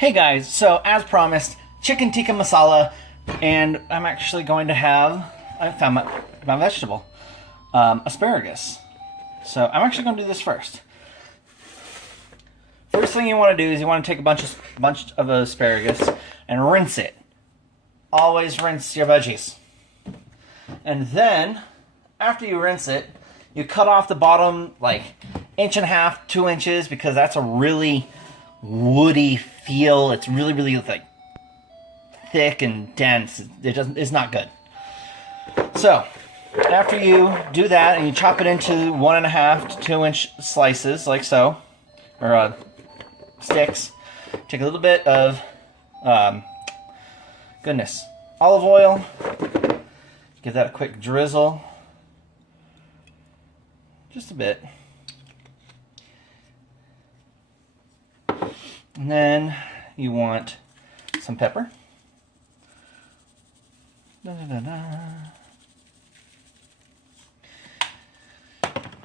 Hey guys, so as promised, chicken tikka masala, and I'm actually going to have, I found my vegetable, asparagus. So I'm actually going to do this first. First thing you want to do is you want to take a bunch of asparagus and rinse it. Always rinse your veggies. And then, after you rinse it, you cut off the bottom like 1.5 to 2 inches because that's a really woody feel. It's really like thick and dense. It's not good. So after you do that and you chop it into 1.5 to 2 inch slices like so, or sticks, take a little bit of olive oil, give that a quick drizzle, just a bit. And then you want some pepper.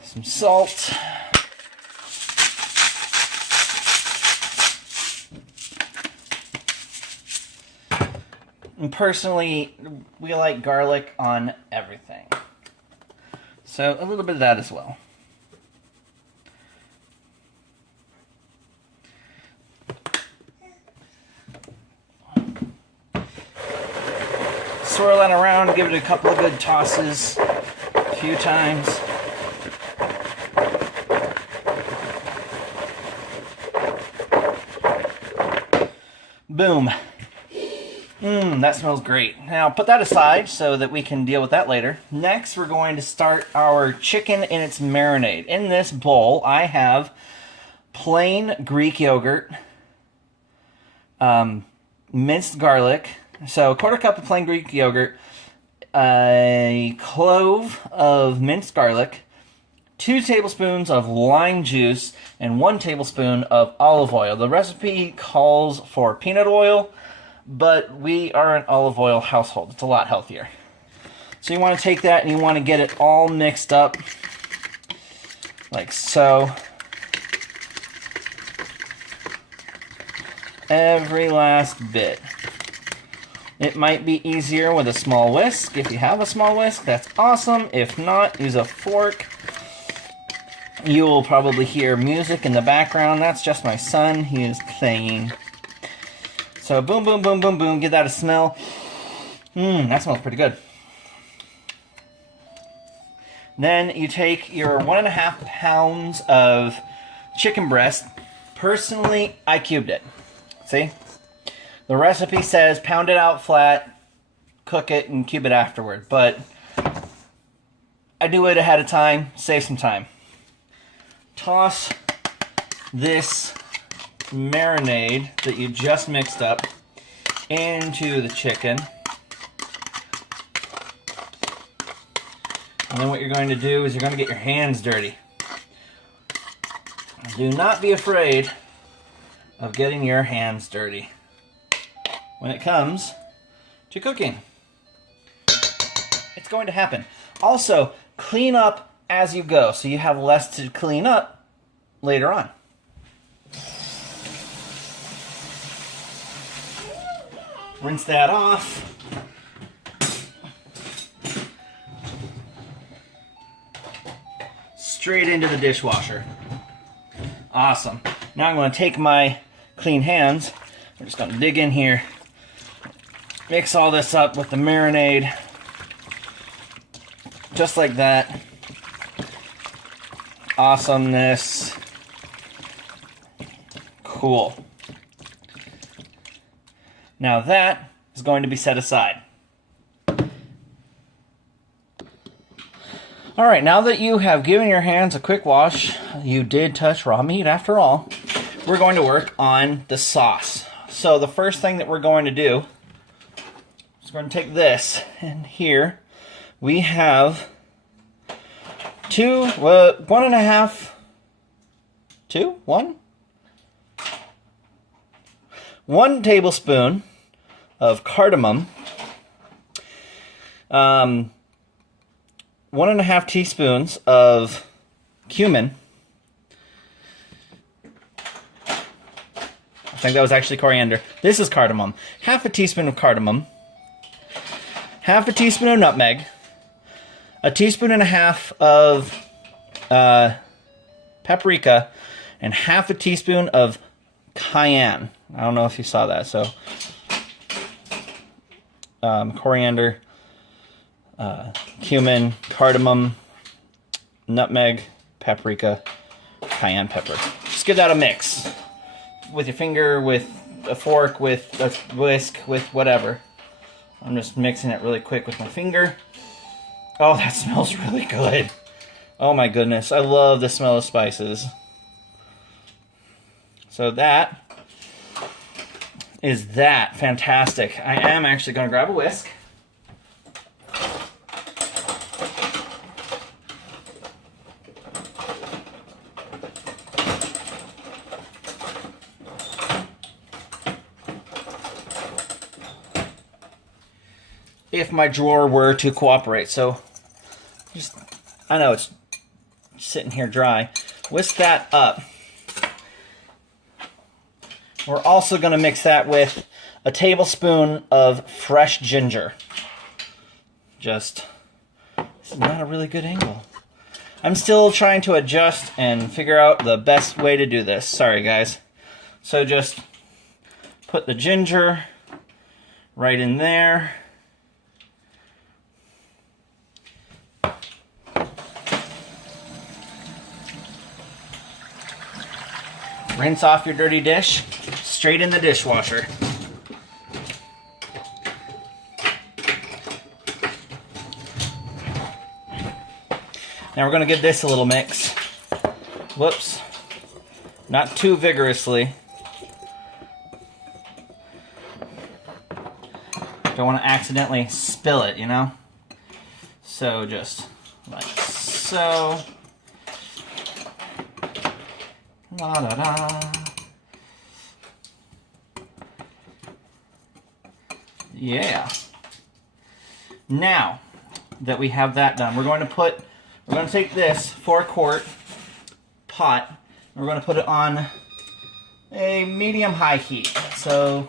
Some salt. And personally, we like garlic on everything. So a little bit of that as well. Swirl that around, give it a couple of good tosses, a few times. Boom. That smells great. Now put that aside so that we can deal with that later. Next, we're going to start our chicken in its marinade. In this bowl, I have plain Greek yogurt, minced garlic, so a 1/4 cup of plain Greek yogurt, a clove of minced garlic, 2 tablespoons of lime juice, and 1 tablespoon of olive oil. The recipe calls for peanut oil, but we are an olive oil household. It's a lot healthier. So you want to take that and you want to get it all mixed up, like so. Every last bit. It might be easier with a small whisk. If you have a small whisk, that's awesome. If not, use a fork. You will probably hear music in the background. That's just my son. He is playing. So boom, boom, boom, boom, boom. Give that a smell. That smells pretty good. Then you take your 1.5 pounds of chicken breast. Personally, I cubed it. See? The recipe says pound it out flat, cook it, and cube it afterward. But I do it ahead of time, save some time. Toss this marinade that you just mixed up into the chicken. And then what you're going to do is you're going to get your hands dirty. Do not be afraid of getting your hands dirty when it comes to cooking. It's going to happen. Also, clean up as you go so you have less to clean up later on. Rinse that off. Straight into the dishwasher. Awesome. Now I'm going to take my clean hands. I'm just going to dig in here. Mix all this up with the marinade. Just like that. Awesomeness. Cool. Now that is going to be set aside. Alright, now that you have given your hands a quick wash, you did touch raw meat after all, we're going to work on the sauce. So the first thing that we're going to do is we're going to take this, and here we have 1 tablespoon of cardamom, 1.5 teaspoons of cumin, think that was actually coriander. This is cardamom. Half a teaspoon of cardamom. Half a teaspoon of nutmeg. A teaspoon and a half of paprika. And half a teaspoon of cayenne. I don't know if you saw that. So, coriander, cumin, cardamom, nutmeg, paprika, cayenne pepper. Just give that a mix. With your finger, with a fork, with a whisk, with whatever. I'm just mixing it really quick with my finger. Oh, that smells really good. Oh my goodness, I love the smell of spices. So that is that. Fantastic. I am actually going to grab a whisk. If my drawer were to cooperate. So, just, I know it's sitting here dry. Whisk that up. We're also going to mix that with a tablespoon of fresh ginger. Just, this is not a really good angle. I'm still trying to adjust and figure out the best way to do this. Sorry, guys. So just put the ginger right in there. Rinse off your dirty dish, straight in the dishwasher. Now we're going to give this a little mix. Whoops. Not too vigorously. Don't want to accidentally spill it, you know? So just like so. La da da. Yeah. Now that we have that done, we're going to take this 4-quart pot, and we're going to put it on a medium-high heat. So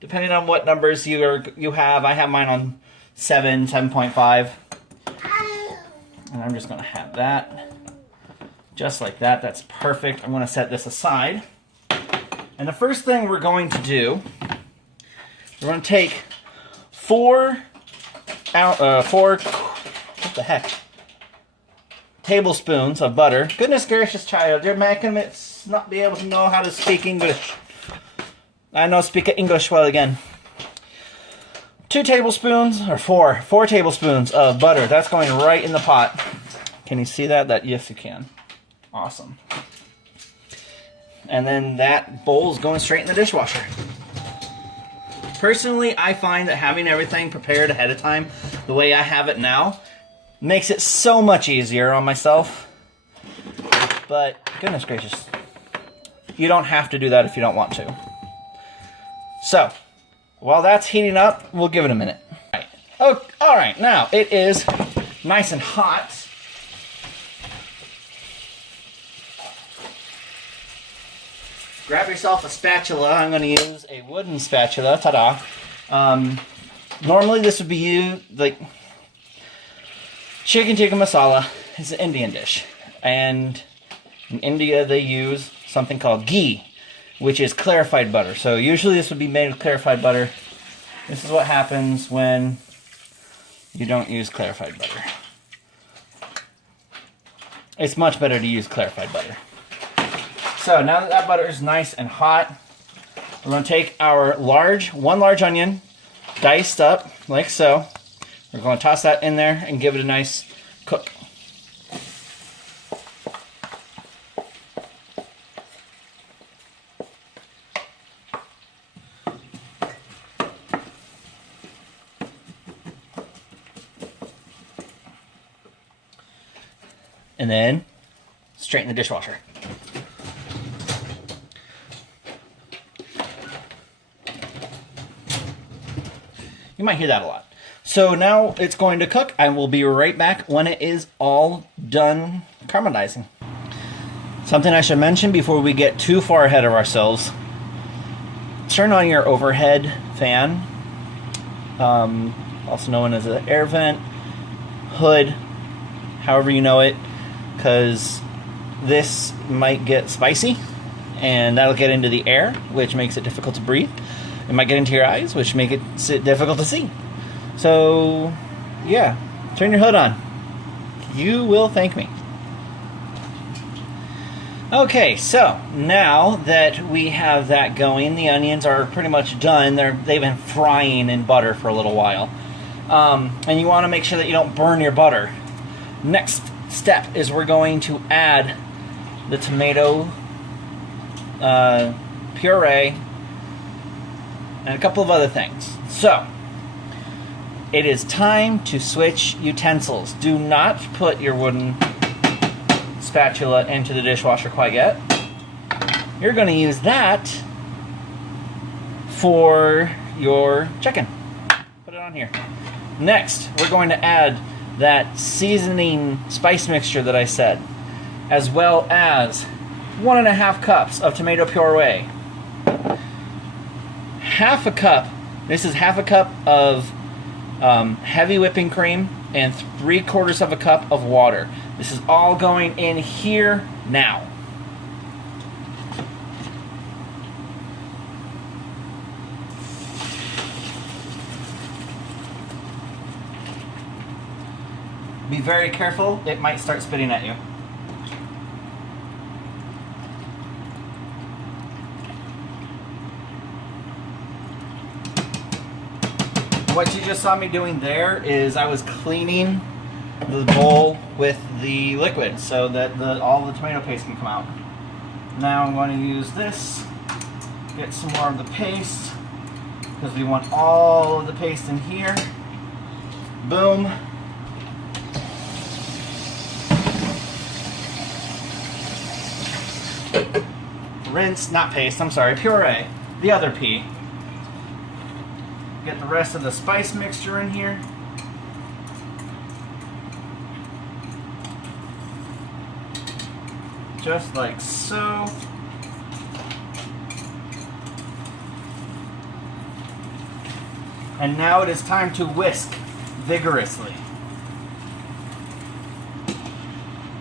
depending on what numbers you have, I have mine on 7.5. And I'm just going to have that. Just like that. That's perfect. I'm going to set this aside. And the first thing we're going to do, we're going to take 4 tablespoons of butter. Goodness gracious, child, you're making me not be able to know how to speak English. I know speak English well again. 2 tablespoons, or 4 tablespoons of butter. That's going right in the pot. Can you see that? Yes, you can. Awesome. And then that bowl is going straight in the dishwasher. Personally, I find that having everything prepared ahead of time, the way I have it now, makes it so much easier on myself. But, goodness gracious, you don't have to do that if you don't want to. So, while that's heating up, we'll give it a minute. Oh, all right, now it is nice and hot. Grab yourself a spatula. I'm going to use a wooden spatula. Ta-da. Normally this would be used, like, chicken tikka masala is an Indian dish. And in India they use something called ghee, which is clarified butter. So usually this would be made with clarified butter. This is what happens when you don't use clarified butter. It's much better to use clarified butter. So now that butter is nice and hot, we're going to take our one large onion, diced up like so. We're going to toss that in there and give it a nice cook. And then straight in the dishwasher. You might hear that a lot. So now it's going to cook. I will be right back when it is all done caramelizing. Something I should mention before we get too far ahead of ourselves. turn on your overhead fan, also known as an air vent, hood, however you know it, because this might get spicy and that'll get into the air, which makes it difficult to breathe. It might get into your eyes, which make it difficult to see. So yeah, turn your hood on. You will thank me. Okay, so now that we have that going, the onions are pretty much done. They've been frying in butter for a little while. And you want to make sure that you don't burn your butter. Next step is we're going to add the tomato puree and a couple of other things. So, it is time to switch utensils. Do not put your wooden spatula into the dishwasher quite yet. You're going to use that for your chicken. Put it on here. Next, we're going to add that seasoning spice mixture that I said, as well as 1.5 cups of tomato puree. Half a cup, this is half a cup of heavy whipping cream and 3/4 of a cup of water. This is all going in here now. Be very careful, it might start spitting at you. What you just saw me doing there is I was cleaning the bowl with the liquid so that all the tomato paste can come out. Now I'm going to use this, get some more of the paste, because we want all of the paste in here. Boom. Rinse, not paste, I'm sorry, puree, the other P. Get the rest of the spice mixture in here. Just like so. And now it is time to whisk vigorously.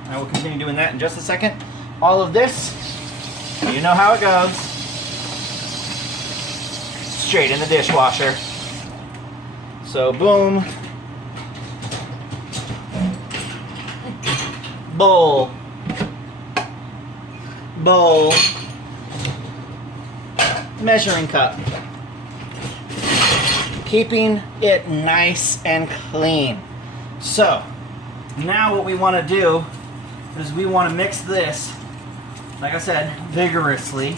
I will continue doing that in just a second. All of this, you know how it goes. Straight in the dishwasher. So boom. Bowl. Bowl. Measuring cup. Keeping it nice and clean. So, now what we want to do is we want to mix this, like I said, vigorously,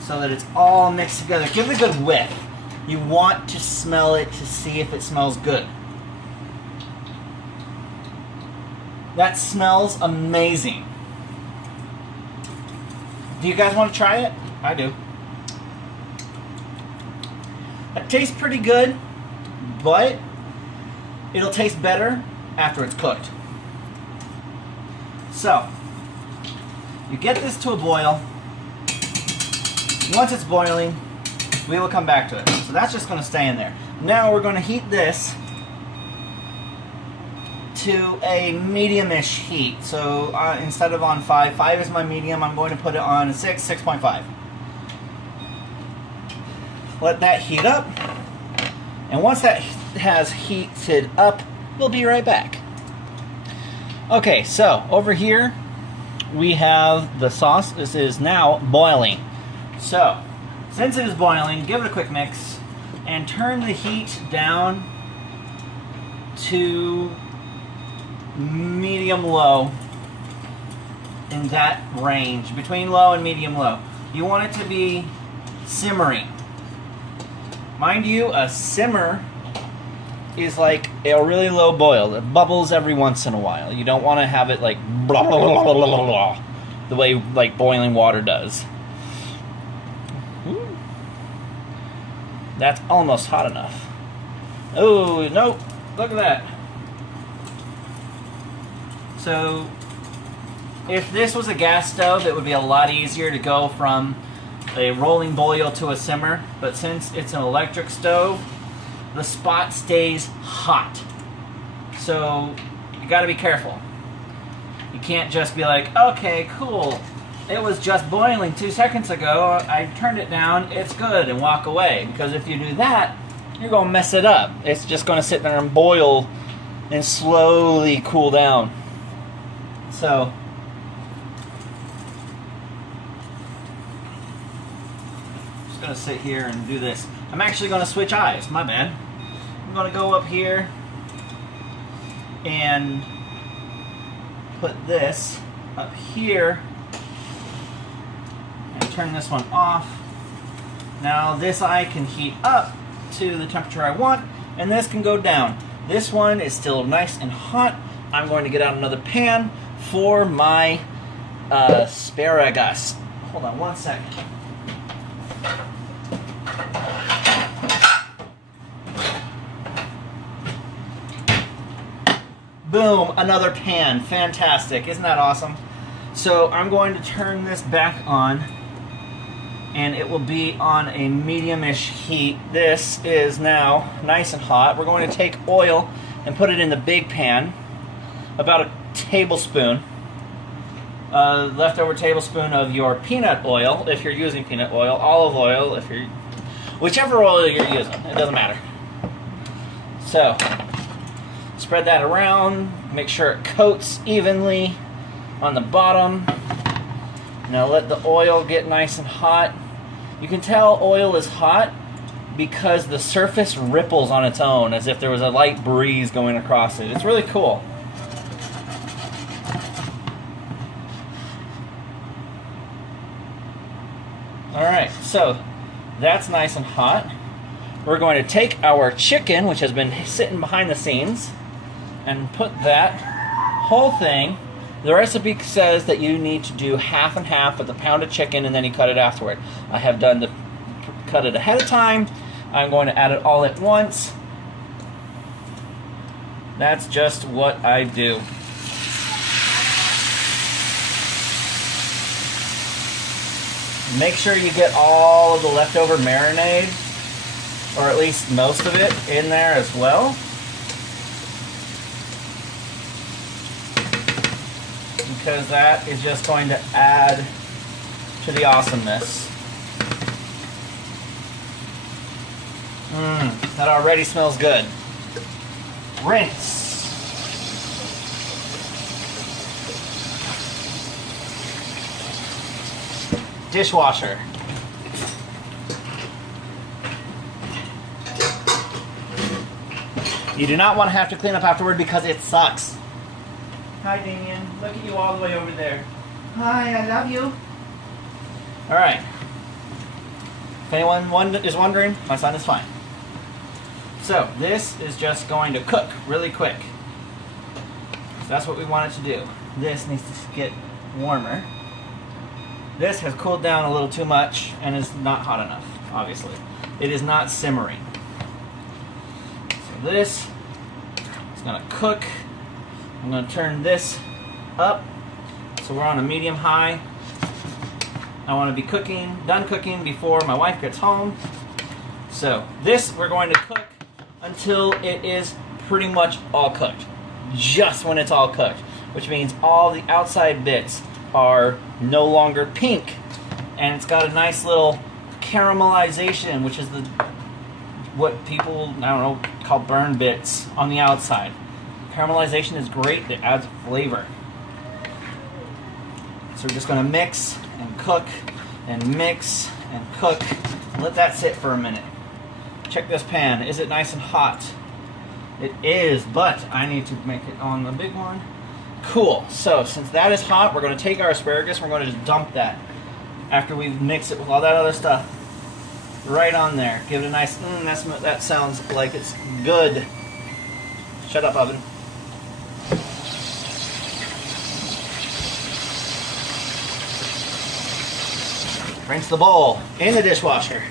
so that it's all mixed together. Give it a good whiff. You want to smell it to see if it smells good. That smells amazing. Do you guys want to try it? I do. It tastes pretty good, but it'll taste better after it's cooked. So, you get this to a boil. Once it's boiling, we will come back to it. So that's just going to stay in there. Now we're going to heat this to a medium-ish heat. So instead of on 5 is my medium, I'm going to put it on 6.5. Let that heat up. And once that has heated up, we'll be right back. Okay, so over here we have the sauce. This is now boiling. So, since it is boiling, give it a quick mix and turn the heat down to medium-low, in that range, between low and medium-low. You want it to be simmering. Mind you, a simmer is like a really low boil. It bubbles every once in a while. You don't want to have it like blah, blah, blah, blah, blah, blah, the way like boiling water does. Ooh. That's almost hot enough. Oh, nope. Look at that. So, if this was a gas stove, it would be a lot easier to go from a rolling boil to a simmer, but since it's an electric stove, the spot stays hot. So you got to be careful. You can't just be like, okay, cool, it was just boiling 2 seconds ago, I turned it down, it's good, and walk away. Because if you do that, you're going to mess it up. It's just going to sit there and boil and slowly cool down. So I'm just going to sit here and do this. I'm actually going to switch eyes, my bad. I'm going to go up here and put this up here and turn this one off. Now this eye can heat up to the temperature I want, and this can go down. This one is still nice and hot. I'm going to get out another pan for my asparagus. Hold on one second. Boom, another pan. Fantastic. Isn't that awesome? So I'm going to turn this back on, and it will be on a medium-ish heat. This is now nice and hot. We're going to take oil and put it in the big pan, about a tablespoon, leftover tablespoon of your peanut oil, if you're using peanut oil, olive oil, if you're, whichever oil you're using, it doesn't matter. So, spread that around, make sure it coats evenly on the bottom. Now let the oil get nice and hot. You can tell oil is hot because the surface ripples on its own as if there was a light breeze going across it. It's really cool. Alright, so that's nice and hot. We're going to take our chicken, which has been sitting behind the scenes, and put that whole thing. The recipe says that you need to do half and half with the pounded chicken, and then you cut it afterward. I have done the cut it ahead of time. I'm going to add it all at once. That's just what I do. Make sure you get all of the leftover marinade, or at least most of it, in there as well. Because that is just going to add to the awesomeness. That already smells good. Rinse. Dishwasher. You do not want to have to clean up afterward because it sucks. Hi, Damien. Look at you all the way over there. Hi, I love you. Alright. If anyone is wondering, my son is fine. So, this is just going to cook really quick. So that's what we want it to do. This needs to get warmer. This has cooled down a little too much and is not hot enough, obviously. It is not simmering. So this is going to cook. I'm going to turn this up so we're on a medium high. I want to be done cooking before my wife gets home. So this we're going to cook until it is pretty much all cooked. Just when it's all cooked, which means all the outside bits are no longer pink, and it's got a nice little caramelization, which is what people, I don't know, call burn bits on the outside. Caramelization is great. It adds flavor. So we're just going to mix and cook and mix and cook. Let that sit for a minute. Check this pan. Is it nice and hot? It is, but I need to make it on the big one. Cool. So since that is hot, we're going to take our asparagus and we're going to just dump that after we mix it with all that other stuff right on there. Give it a nice, that sounds like it's good. Shut up, oven. Rinse the bowl in the dishwasher.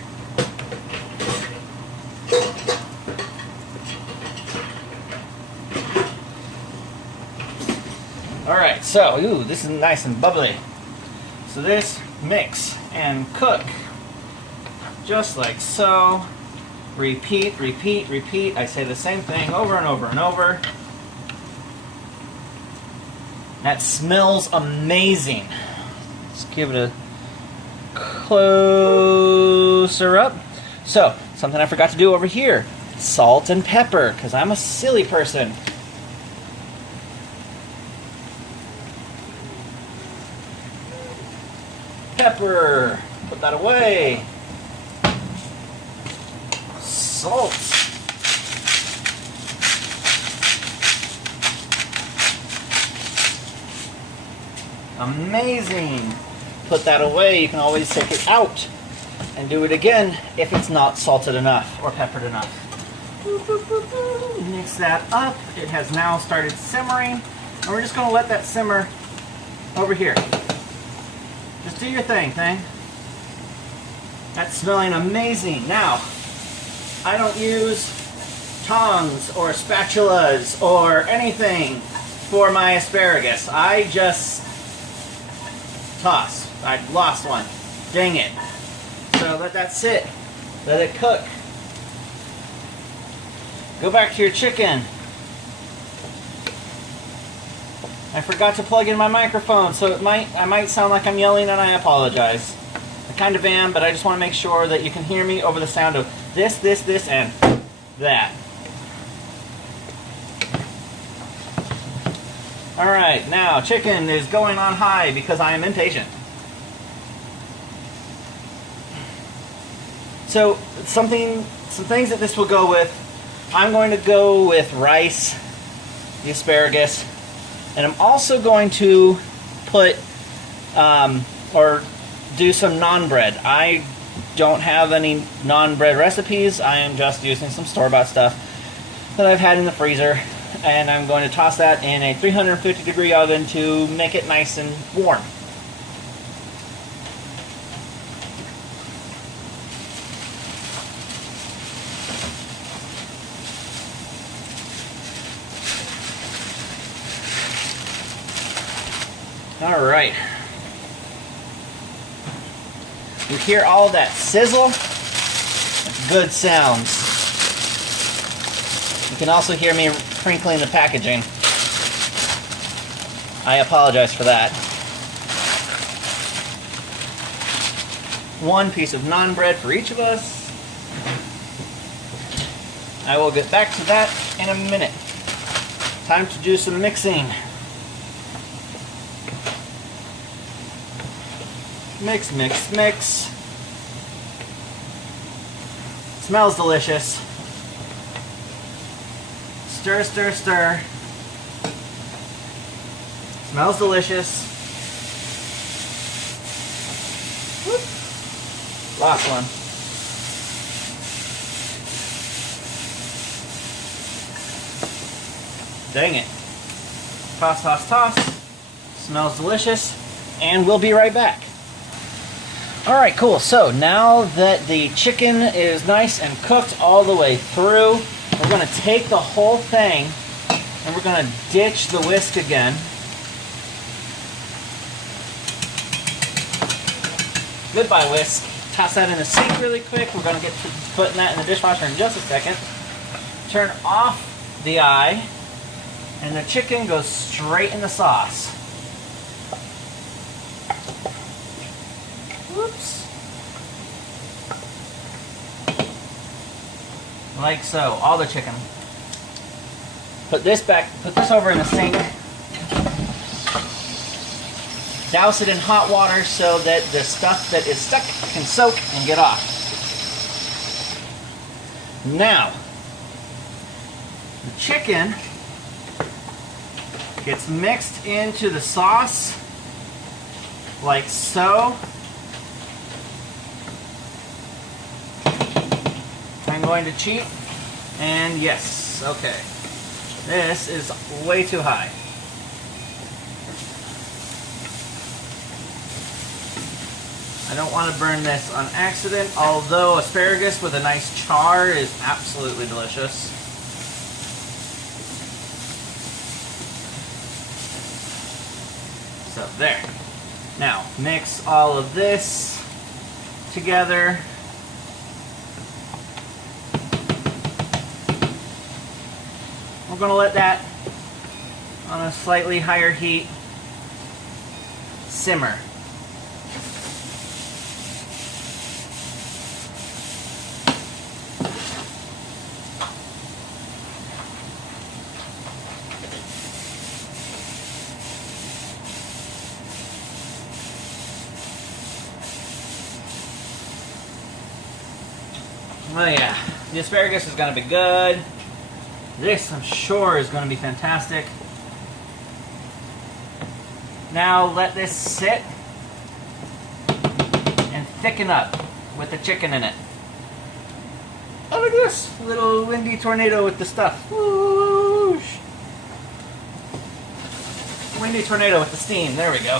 Alright, so, ooh, this is nice and bubbly. So this mix and cook Just like so. Repeat, repeat, repeat. I say the same thing over and over and over. That smells amazing. Let's give it a closer up. So, something I forgot to do over here. Salt and pepper, because I'm a silly person. Pepper. Put that away. Salt. Amazing. Put that away. You can always take it out and do it again if it's not salted enough or peppered enough. Mix that up. It has now started simmering, and we're just going to let that simmer over here. Just do your thing. That's smelling amazing. Now, I don't use tongs or spatulas or anything for my asparagus. I just toss. I lost one. Dang it. So let that sit. Let it cook. Go back to your chicken. I forgot to plug in my microphone, so I might sound like I'm yelling, and I apologize. I kind of am, but I just want to make sure that you can hear me over the sound of this, and that. Alright, now chicken is going on high because I am impatient. So, some things that this will go with. I'm going to go with rice, the asparagus, and I'm also going to put or do some naan bread. I don't have any naan bread recipes. I am just using some store-bought stuff that I've had in the freezer, and I'm going to toss that in a 350-degree oven to make it nice and warm. All right. You hear all that sizzle? That's good sounds. You can also hear me crinkling the packaging. I apologize for that. One piece of naan bread for each of us. I will get back to that in a minute. Time to do some mixing. Mix, mix, mix. Smells delicious. Stir, stir, stir. Smells delicious. Whoop. Last one. Dang it. Toss, toss, toss. Smells delicious. And we'll be right back. Alright, cool. So now that the chicken is nice and cooked all the way through, we're going to take the whole thing and we're going to ditch the whisk again. Goodbye, whisk. Toss that in the sink really quick. We're going to get to putting that in the dishwasher in just a second. Turn off the eye, and the chicken goes straight in the sauce. Whoops. Like so, all the chicken. Put this over in the sink. Douse it in hot water so that the stuff that is stuck can soak and get off. Now, the chicken gets mixed into the sauce like so. I'm going to cheat, and yes, okay. This is way too high. I don't want to burn this on accident, although asparagus with a nice char is absolutely delicious. So there. Now, mix all of this together. We're going to let that on a slightly higher heat simmer. Oh yeah, the asparagus is going to be good. This, I'm sure, is going to be fantastic. Now let this sit and thicken up with the chicken in it. Oh, look at this little windy tornado with the stuff. Whoosh! Windy tornado with the steam. There we go.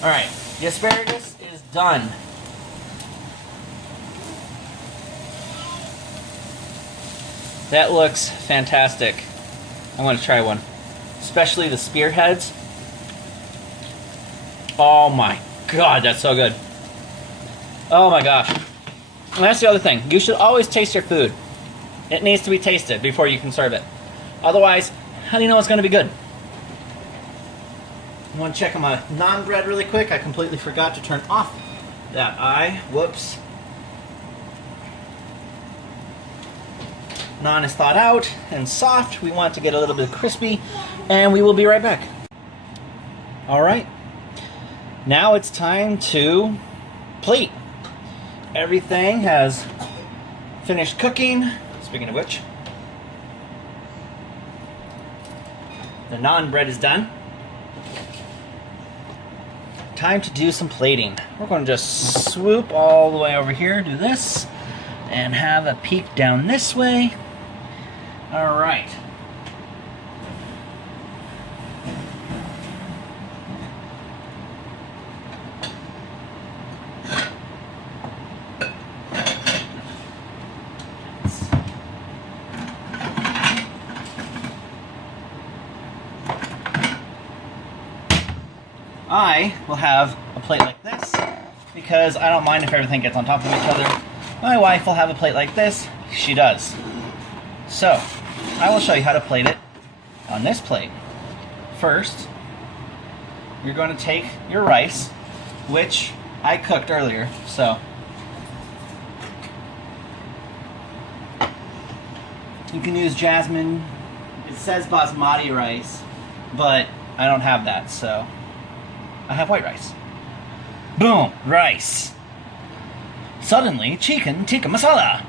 All right, the asparagus is done. That looks fantastic. I want to try one. Especially the spearheads. Oh my god, that's so good. Oh my gosh. And that's the other thing. You should always taste your food. It needs to be tasted before you can serve it. Otherwise, how do you know it's going to be good? I want to check on my naan bread really quick. I completely forgot to turn off that eye. Whoops. Naan is thawed out and soft. We want to get a little bit crispy, and we will be right back. All right. Now it's time to plate. Everything has finished cooking. Speaking of which, the naan bread is done. Time to do some plating. We're going to just swoop all the way over here, do this, and have a peek down this way. All right. I will have a plate like this because I don't mind if everything gets on top of each other. My wife will have a plate like this. She does. So, I will show you how to plate it on this plate. First, you're going to take your rice, which I cooked earlier, so you can use jasmine. It says basmati rice, but I don't have that, so I have white rice. Boom, rice. Suddenly, chicken tikka masala.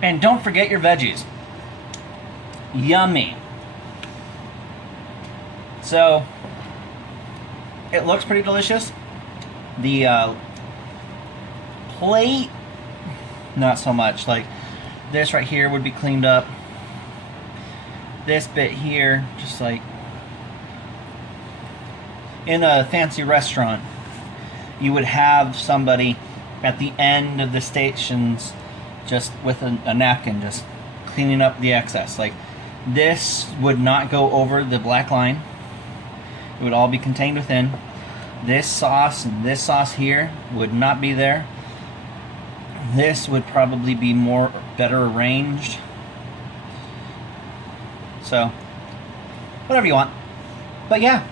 And don't forget your veggies. Yummy. So, it looks pretty delicious. The plate, not so much. Like, this right here would be cleaned up. This bit here, just like in a fancy restaurant, you would have somebody at the end of the stations just with a napkin just cleaning up the excess. Like, this would not go over the black line. It would all be contained within. This sauce and this sauce here would not be there. This would probably be better arranged. So, whatever you want. But yeah,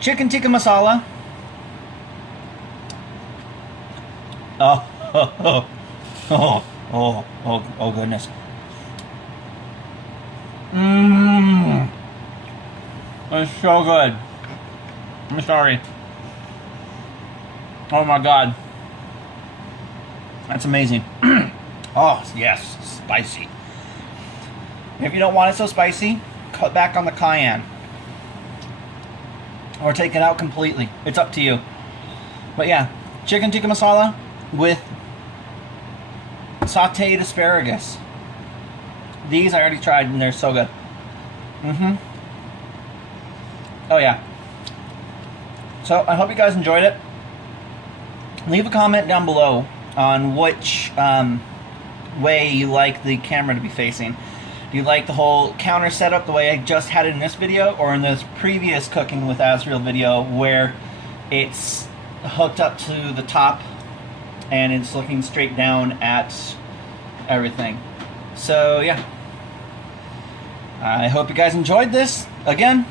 chicken tikka masala. Oh goodness. It's so good. I'm sorry. Oh my god. That's amazing. Oh, yes, spicy. If you don't want it so spicy, cut back on the cayenne. Or take it out completely. It's up to you. But yeah, chicken tikka masala with sauteed asparagus. These I already tried and they're so good. Oh yeah. So I hope you guys enjoyed it. Leave a comment down below on which way you like the camera to be facing. Do you like the whole counter setup the way I just had it in this video, or in this previous Cooking with Azreal video where it's hooked up to the top and it's looking straight down at everything. So yeah, I hope you guys enjoyed this again,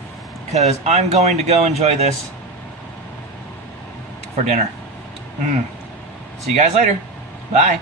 because I'm going to go enjoy this for dinner. See you guys later. Bye.